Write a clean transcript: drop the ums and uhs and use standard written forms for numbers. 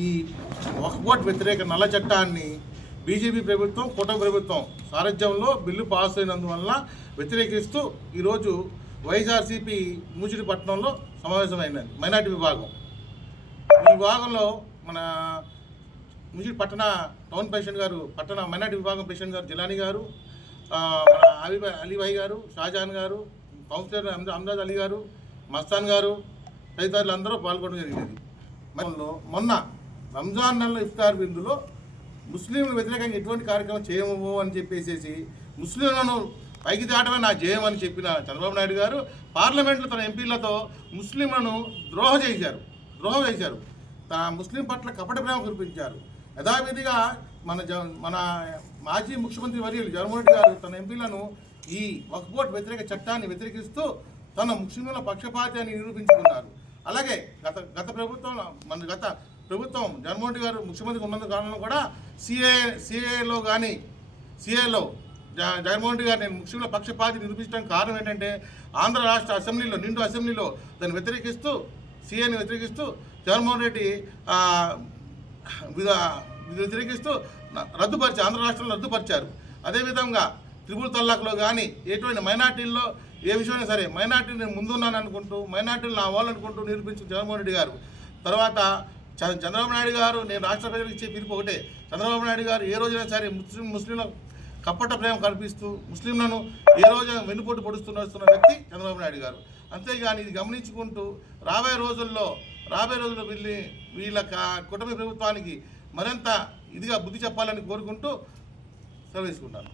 ఈ వక్ఫ్ వ్యతిరేక నల్ల చట్టాన్ని బీజేపీ ప్రభుత్వం కూటమి ప్రభుత్వం సారథ్యంలో బిల్లు పాస్ అయినందువల్ల వ్యతిరేకిస్తూ ఈరోజు వైఎస్ఆర్సీపీ మూచిడిపట్నంలో సమావేశమైనది మైనార్టీ విభాగం. ఈ విభాగంలో మన మూచిడి పట్టణ టౌన్ ప్రెసిడెంట్ గారు, పట్టణ మైనార్టీ విభాగం ప్రెసిడెంట్ గారు జిలానీ గారు, అలీభాయ్ గారు, షాజహాన్ గారు, కౌన్సిలర్ అమ్జద్ అలీ గారు, మస్తాన్ గారు తదితరులు అందరూ పాల్గొనడం జరిగినది. మొన్న రంజాన్ నెలలో ఇఫ్తార్ విందులో ముస్లింలు వ్యతిరేకంగా ఎటువంటి కార్యక్రమం చేయము అని చెప్పేసి ముస్లింలను పైకి దాటమే నా జయం అని చెప్పిన చంద్రబాబు నాయుడు గారు పార్లమెంట్లో తన ఎంపీలతో ముస్లింలను ద్రోహం చేశారు. ముస్లిం పట్ల కపట ప్రేమ కురిపించారు. యథావిధిగా మన మాజీ ముఖ్యమంత్రి వర్యులు జగన్మోహన్ రెడ్డి గారు తన ఎంపీలను ఈ వక్ఫ్ బోర్డు వ్యతిరేక చట్టాన్ని వ్యతిరేకిస్తూ తన ముస్లింల పక్షపాతి అని నిరూపించుకున్నారు. అలాగే గత ప్రభుత్వం జగన్మోహన్ రెడ్డి గారు ముఖ్యమంత్రి ఉన్నందుకు కారణం కూడా సిఏలో జగన్మోహన్ రెడ్డి గారు నేను ముస్లింల పక్షపాతి నిరూపించడానికి కారణం ఏంటంటే ఆంధ్ర రాష్ట్ర అసెంబ్లీలో నిండు అసెంబ్లీలో దాన్ని సిఏని వ్యతిరేకిస్తూ జగన్మోహన్ రెడ్డి వ్యతిరేకిస్తూ ఆంధ్ర రాష్ట్రంలో రద్దుపరిచారు. అదేవిధంగా త్రిపుల్ తల్లాక్లో కానీ ఎటువంటి మైనార్టీల్లో ఏ విషయమైనా సరే మైనార్టీని నేను ముందున్నాను అనుకుంటూ మైనార్టీలు నా వాళ్ళు అనుకుంటూ నిరూపించిన జగన్మోహన్ రెడ్డి గారు. తర్వాత చంద్రబాబు నాయుడు గారు నేను రాష్ట్ర ప్రజలకు ఇచ్చే పిలుపు ఒకటే, చంద్రబాబు నాయుడు గారు ఏ రోజైనా సరే ముస్లింల కప్పట ప్రేమ కల్పిస్తూ ముస్లింలను ఏ రోజైనా వెన్నుపోటు పొడుస్తున్న వ్యక్తి చంద్రబాబు నాయుడు గారు. అంతేగాని ఇది గమనించుకుంటూ రాబోయే రోజుల్లో వీళ్ళ కూటమి ప్రభుత్వానికి మరింత ఇదిగా బుద్ధి చెప్పాలని కోరుకుంటూ సెలవు తీసుకుంటాను.